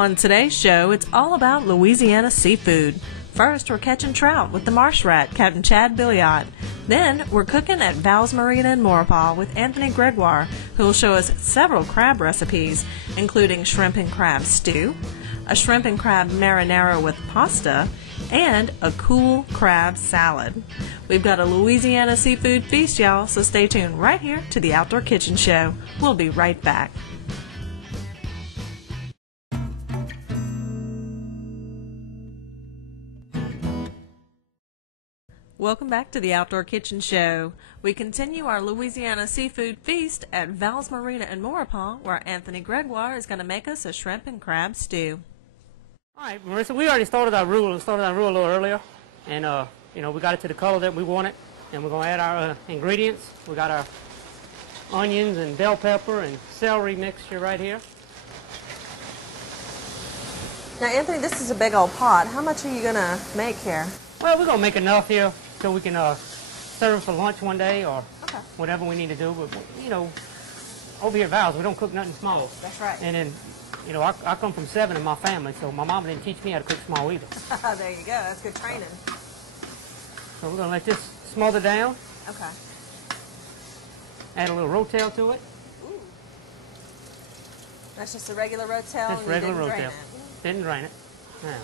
On today's show, it's all about Louisiana seafood. First, we're catching trout with the marsh rat, Captain Chad Billiot. Then, we're cooking at Val's Marina in Maurepas with Anthony Gregoire, who will show us several crab recipes, including shrimp and crab stew, a shrimp and crab marinara with pasta, and a cool crab salad. We've got a Louisiana seafood feast, y'all, so stay tuned right here to the Outdoor Kitchen Show. We'll be right back. Welcome back to the Outdoor Kitchen Show. We continue our Louisiana seafood feast at Val's Marina in Maurepas, where Anthony Gregoire is going to make us a shrimp and crab stew. All right, Marissa, we already started our roux. We started our roux a little earlier, and we got it to the color that we want it. And we're going to add our ingredients. We got our onions and bell pepper and celery mixture right here. Now, Anthony, this is a big old pot. How much are you going to make here? Well, we're going to make enough here so we can serve it for lunch one day or whatever we need to do. But, over here at Val's, we don't cook nothing small. That's right. And then, I come from 7 in my family, so my mama didn't teach me how to cook small either. There you go. That's good training. So we're going to let this smother down. Okay. Add a little rotel to it. Ooh. That's just a regular rotel? Just regular rotel. Drain it. Didn't drain it. Now,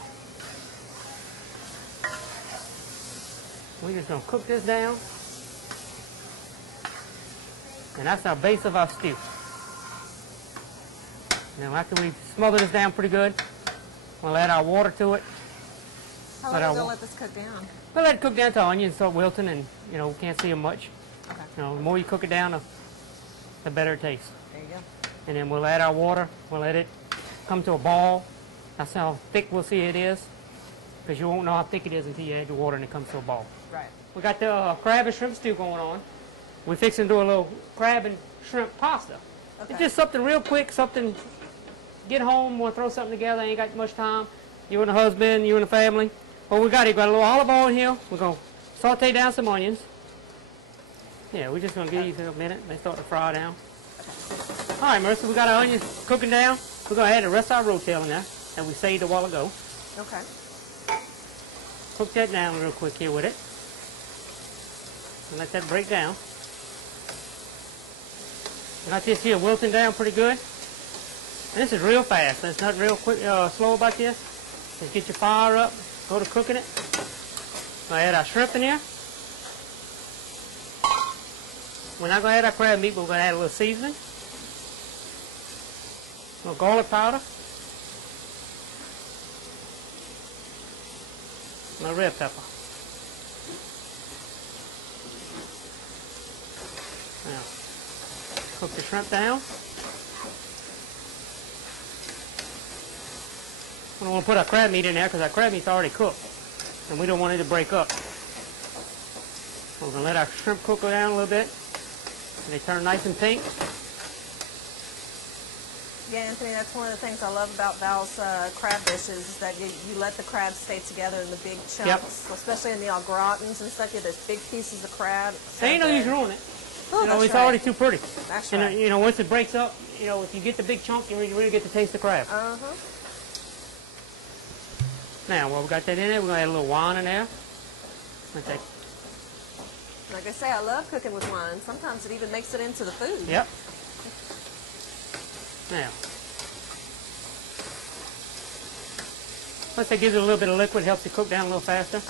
we're just going to cook this down. And that's our base of our stew. Now, after we smother this down pretty good, we'll add our water to it. How long are you going to let this cook down? We'll let it cook down till onions start wilting and, we can't see them much. Okay. The more you cook it down, the better it tastes. There you go. And then we'll add our water. We'll let it come to a ball. That's how thick we'll see it is, because you won't know how thick it is until you add your water and it comes to a ball. Right. We got the crab and shrimp stew going on. We're fixing to do a little crab and shrimp pasta. Okay. It's just something real quick, something, get home, want to throw something together, ain't got much time. You and the husband, you and the family. Well, we got a little olive oil in here. We're going to saute down some onions. Yeah, we're just going to give these a minute. They start to fry down. All right, Marissa, we got our onions cooking down. We're going to add the rest of our rotel in there that we saved a while ago. Okay. Cook that down real quick here with it. And let that break down. Got this here wilting down pretty good. And this is real fast. There's nothing real quick, slow about this. Just get your fire up, go to cooking it. I'll add our shrimp in here. We're not going to add our crab meat, but we're going to add a little seasoning. A little garlic powder. A little red pepper. Now, cook the shrimp down. We don't want to put our crab meat in there because our crab meat's already cooked, and we don't want it to break up. We're going to let our shrimp cook down a little bit, and they turn nice and pink. Yeah, Anthony, that's one of the things I love about Val's crab dishes is that you let the crabs stay together in the big chunks, especially in the au gratins and stuff. You have those big pieces of crab. There ain't no use ruining it. Oh, it's already too pretty. That's and, right. Once it breaks up, if you get the big chunk, you really get to taste the crab. Uh-huh. Now, while we got that in there, we're going to add a little wine in there. Like I say, I love cooking with wine. Sometimes it even makes it into the food. Yep. Now, once that gives it a little bit of liquid, helps it cook down a little faster.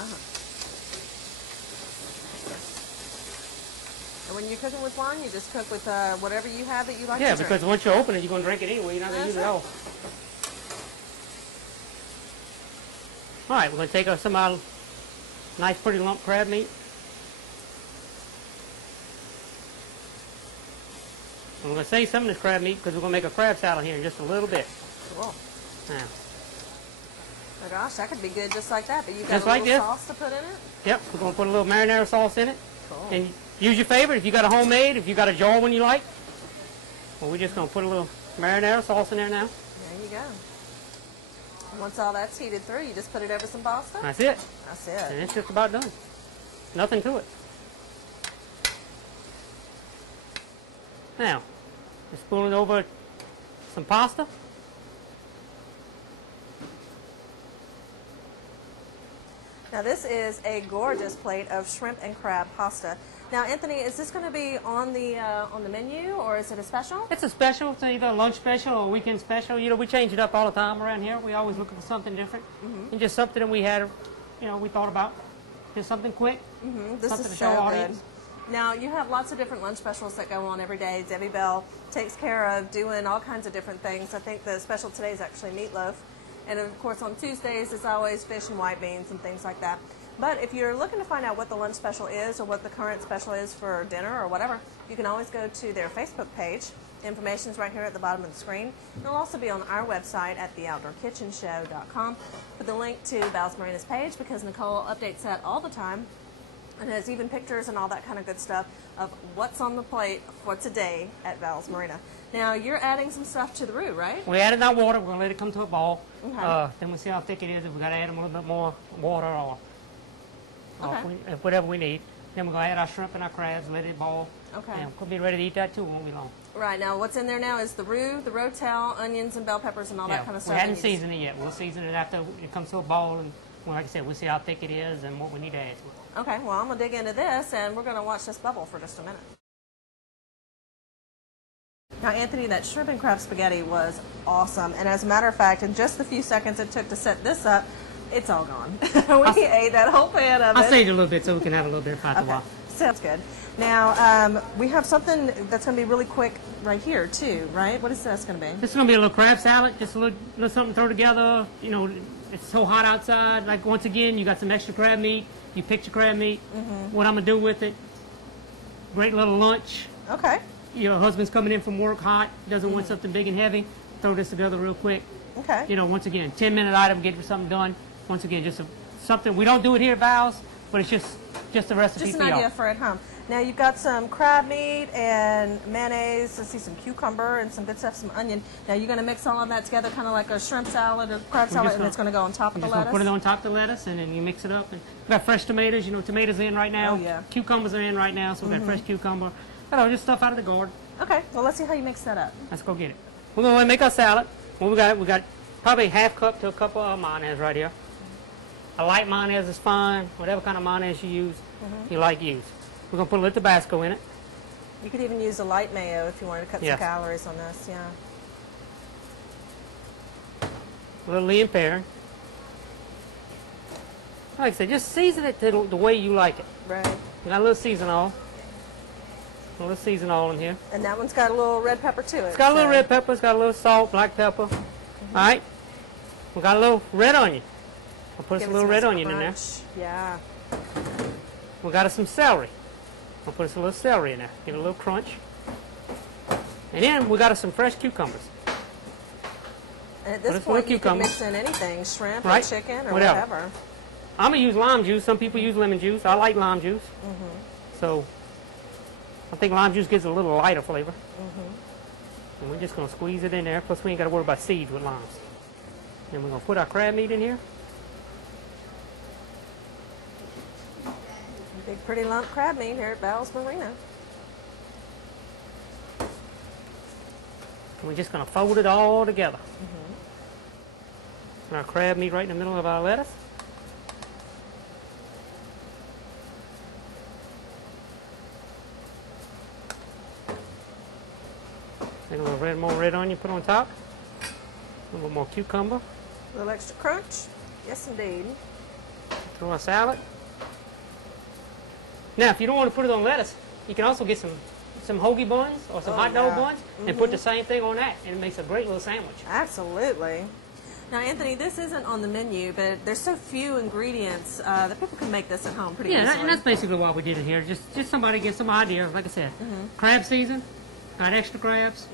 And when you're cooking with wine, you just cook with whatever you have that you like to drink. Yeah, because once you open it, you're going to drink it anyway. You're not going to use it all. All right, we're going to take some of our nice, pretty lump crab meat. And we're going to save some of this crab meat because we're going to make a crab salad here in just a little bit. Cool. Now. Oh gosh, that could be good just like that. But you got just a like little this. sauce to put in it? Yep, we're going to put a little marinara sauce in it. Cool. And use your favorite. If you got a homemade, if you got a jar one you like. Well, we're just going to put a little marinara sauce in there now. There you go. And once all that's heated through, you just put it over some pasta? That's it. That's it. And it's just about done. Nothing to it. Now, just spoon it over some pasta. Now this is a gorgeous plate of shrimp and crab pasta. Now Anthony, is this going to be on the menu, or is it a special? It's a special. It's either a lunch special or a weekend special. You know, we change it up all the time around here. We always looking for something different, and just something that we had, you know, we thought about. Just something quick. This something is to show so audience. good. Now you have lots of different lunch specials that go on every day. Debbie Bell takes care of doing all kinds of different things. I think the special today is actually meatloaf, and of course on Tuesdays it's always fish and white beans and things like that. But if you're looking to find out what the lunch special is or what the current special is for dinner or whatever, you can always go to their Facebook page. Information is right here at the bottom of the screen. It'll also be on our website at theoutdoorkitchenshow.com with the link to Val's Marina's page, because Nicole updates that all the time and has even pictures and all that kind of good stuff of what's on the plate for today at Val's Marina. Now you're adding some stuff to the roux, right? We added our water. We're going to let it come to a ball. Okay. Then we'll see how thick it is. If we got to add a little bit more water or Okay. if whatever we need. Then we're going to add our shrimp and our crabs, let it boil. Okay. And we'll be ready to eat that too. It won't be long. Right, now what's in there now is the roux, the rotel, onions and bell peppers and all that kind of stuff. We hadn't seasoned it yet. We'll season it after it comes to a boil, and well, like I said, we'll see how thick it is and what we need to add to it. Okay, well I'm going to dig into this and we're going to watch this bubble for just a minute. Now Anthony, that shrimp and crab spaghetti was awesome, and as a matter of fact, in just the few seconds it took to set this up, it's all gone. We ate that whole pan of it. I'll save it a little bit so we can have a little bit of fat to Okay, while. sounds good. Now, we have something that's going to be really quick right here, too, right? What is this going to be? This is going to be a little crab salad, just a little something to throw together. You know, it's so hot outside. Like, once again, you got some extra crab meat. You picked your crab meat. What I'm going to do with it, great little lunch. Okay. Your husband's coming in from work hot, doesn't want something big and heavy. Throw this together real quick. Okay. You know, once again, 10-minute item, get something done. Once again, just something. We don't do it here at Val's, but it's just a recipe Just for an y'all. idea for at home. Now you've got some crab meat and mayonnaise. I see some cucumber and some good stuff, some onion. Now you're going to mix all of that together, kind of like a shrimp salad or crab salad, and it's going to go on top of the lettuce. Put it on top of the lettuce, and then you mix it up. And we got fresh tomatoes. You know, tomatoes are in right now. Oh, yeah. Cucumbers are in right now, so we got fresh cucumber. You know, just stuff out of the garden. Okay, well let's see how you mix that up. Let's go get it. We're going to make our salad. Well, we got probably half cup to a cup of mayonnaise right here. A light mayonnaise is fine. Whatever kind of mayonnaise you use, you like use. We're going to put a little Tabasco in it. You could even use a light mayo if you wanted to cut some calories on this, yeah. A little Lee and Perry. Like I said, just season it to the way you like it. Right. You got a little seasonal. A little seasonal in here. And that one's got a little red pepper to it. It's got a little red pepper. It's got a little salt, black pepper. All right. We got a little red onion. I'll put us a little red onion in there. Yeah. We got us some celery. I'll put us a little celery in there. Give it a little crunch. And then we got us some fresh cucumbers. And at this point, you can mix in anything, shrimp or chicken or whatever. I'm going to use lime juice. Some people use lemon juice. I like lime juice. So I think lime juice gives it a little lighter flavor. And we're just going to squeeze it in there. Plus, we ain't got to worry about seeds with limes. And we're going to put our crab meat in here. Big pretty lump crab meat here at Val's Marina. And we're just going to fold it all together. And our crab meat right in the middle of our lettuce. Take a little more red onion, put on top. A little more cucumber. A little extra crunch. Yes, indeed. Throw our salad. Now, if you don't want to put it on lettuce, you can also get some hoagie buns or some hot dog buns and put the same thing on that, and it makes a great little sandwich. Absolutely. Now, Anthony, this isn't on the menu, but there's so few ingredients that people can make this at home pretty easily. Yeah, and that's basically why we did it here. Just somebody get some idea. Like I said, crab season, got extra crabs.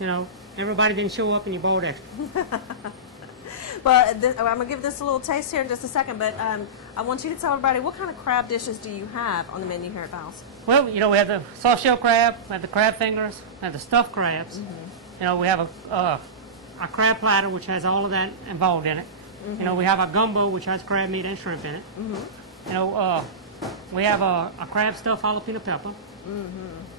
You know, everybody didn't show up and you bought extra. But I'm going to give this a little taste here in just a second, but I want you to tell everybody, what kind of crab dishes do you have on the menu here at Val's? Well, you know, we have the soft shell crab, we have the crab fingers, we have the stuffed crabs. You know, we have a crab platter, which has all of that involved in it. You know, we have our gumbo, which has crab meat and shrimp in it. You know, we have a crab stuffed jalapeno pepper.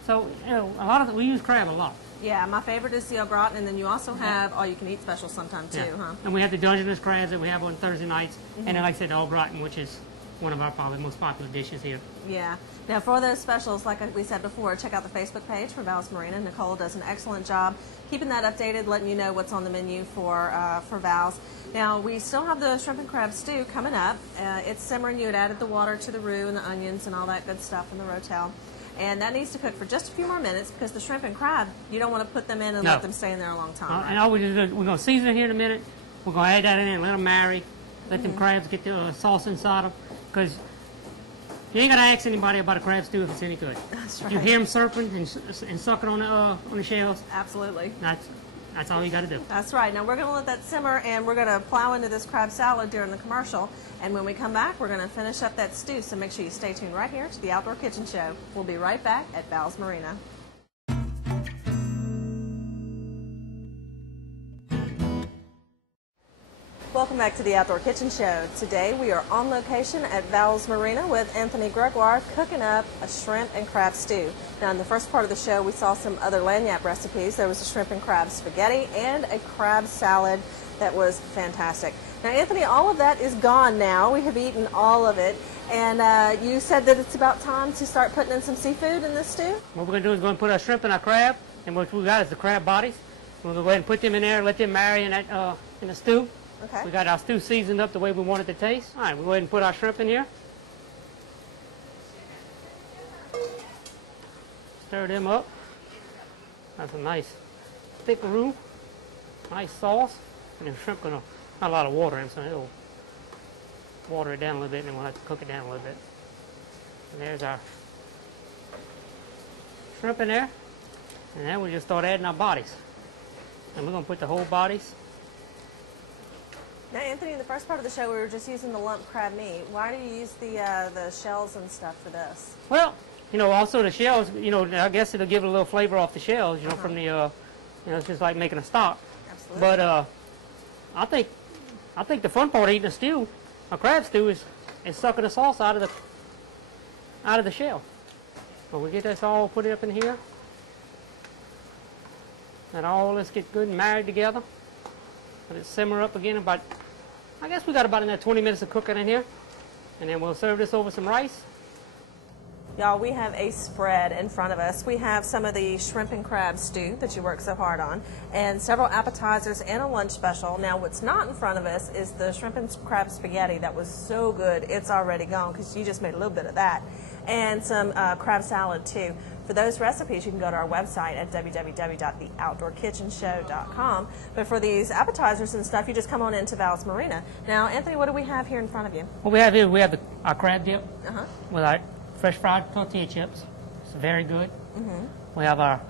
So, you know, we use crab a lot. Yeah, my favorite is the au gratin, and then you also have all-you-can-eat specials sometime too, huh? And we have the Dungeness crabs that we have on Thursday nights, and then, like I said, the au gratin, which is one of our probably most popular dishes here. Yeah. Now, for those specials, like we said before, check out the Facebook page for Val's Marina. Nicole does an excellent job keeping that updated, letting you know what's on the menu for Val's. Now, we still have the shrimp and crab stew coming up. It's simmering. You had added the water to the roux and the onions and all that good stuff in the rotel. And that needs to cook for just a few more minutes because the shrimp and crab, you don't want to put them in and let them stay in there a long time. Right? And all we do is we're going to season it here in a minute. We're going to add that in and let them marry. Let them crabs get the sauce inside them. Because you ain't got to ask anybody about a crab stew if it's any good. That's right. You hear them slurping and sucking on the shells. Absolutely. That's all you got to do. That's right. Now we're going to let that simmer, and we're going to plow into this crab salad during the commercial. And when we come back, we're going to finish up that stew. So make sure you stay tuned right here to the Outdoor Kitchen Show. We'll be right back at Val's Marina. Welcome back to the Outdoor Kitchen Show. Today we are on location at Val's Marina with Anthony Gregoire cooking up a shrimp and crab stew. Now in the first part of the show we saw some other lanyap recipes. There was a shrimp and crab spaghetti and a crab salad that was fantastic. Now Anthony, all of that is gone now. We have eaten all of it, and you said that it's about time to start putting in some seafood in this stew? What we're going to do is going to put our shrimp and our crab, and what we got is the crab bodies. We're going to go ahead and put them in there, let them marry in that in the stew. Okay. We got our stew seasoned up the way we want it to taste. All right, we'll go ahead and put our shrimp in here. Stir them up. That's a nice thick roux, nice sauce, and the shrimp gonna have a lot of water in, so it'll water it down a little bit, and then we'll have to cook it down a little bit. And there's our shrimp in there, and then we just start adding our bodies, and we're gonna put the whole bodies. Now, Anthony, in the first part of the show, we were just using the lump crab meat. Why do you use the shells and stuff for this? Well, you know, also the shells, you know, I guess it'll give it a little flavor off the shells, you know, from the, you know, it's just like making a stock. Absolutely. But I think the fun part of eating a stew, a crab stew, is sucking the sauce out of the shell. So we get this all put up in here. And all let's get good and married together. Let it simmer up again about, I guess we got about another 20 minutes of cooking in here. And then we'll serve this over some rice. Y'all, we have a spread in front of us. We have some of the shrimp and crab stew that you worked so hard on, and several appetizers and a lunch special. Now, what's not in front of us is the shrimp and crab spaghetti that was so good. It's already gone because you just made a little bit of that. And some crab salad, too. For those recipes, you can go to our website at www.theoutdoorkitchenshow.com. But for these appetizers and stuff, you just come on into Val's Marina. Now, Anthony, what do we have here in front of you? What we have here, we have our crab dip with our fresh fried tortilla chips. It's very good. We have our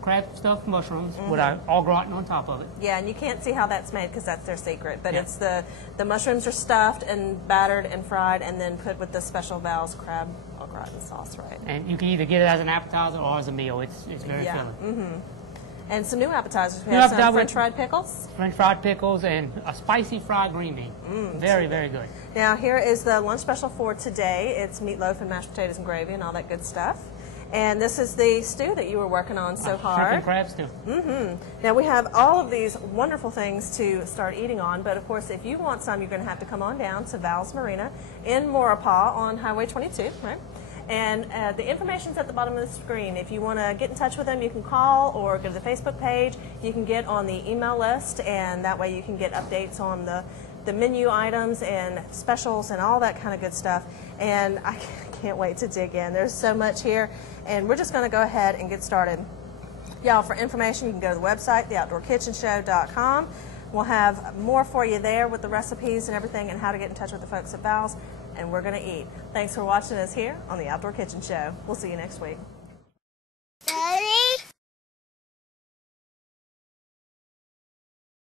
crab stuffed mushrooms with our au gratin on top of it. Yeah, and you can't see how that's made because that's their secret. But it's the mushrooms are stuffed and battered and fried and then put with the special Val's crab au gratin sauce, right? And you can either get it as an appetizer or as a meal. It's very filling. And some new appetizers. We have some French fried pickles. French fried pickles and a spicy fried green bean. Very, very good. Now, here is the lunch special for today. It's meatloaf and mashed potatoes and gravy and all that good stuff. And this is the stew that you were working on so hard. Shrimp and crab stew. Now, we have all of these wonderful things to start eating on, but of course, if you want some, you're going to have to come on down to Val's Marina in Maurepas on Highway 22, right? And the information's at the bottom of the screen. If you want to get in touch with them, you can call or go to the Facebook page. You can get on the email list, and that way you can get updates on the menu items and specials and all that kind of good stuff. And I can't wait to dig in. There's so much here, and we're just going to go ahead and get started. Y'all, for information, you can go to the website, theoutdoorkitchenshow.com. We'll have more for you there with the recipes and everything and how to get in touch with the folks at Val's. And we're going to eat. Thanks for watching us here on the Outdoor Kitchen Show. We'll see you next week.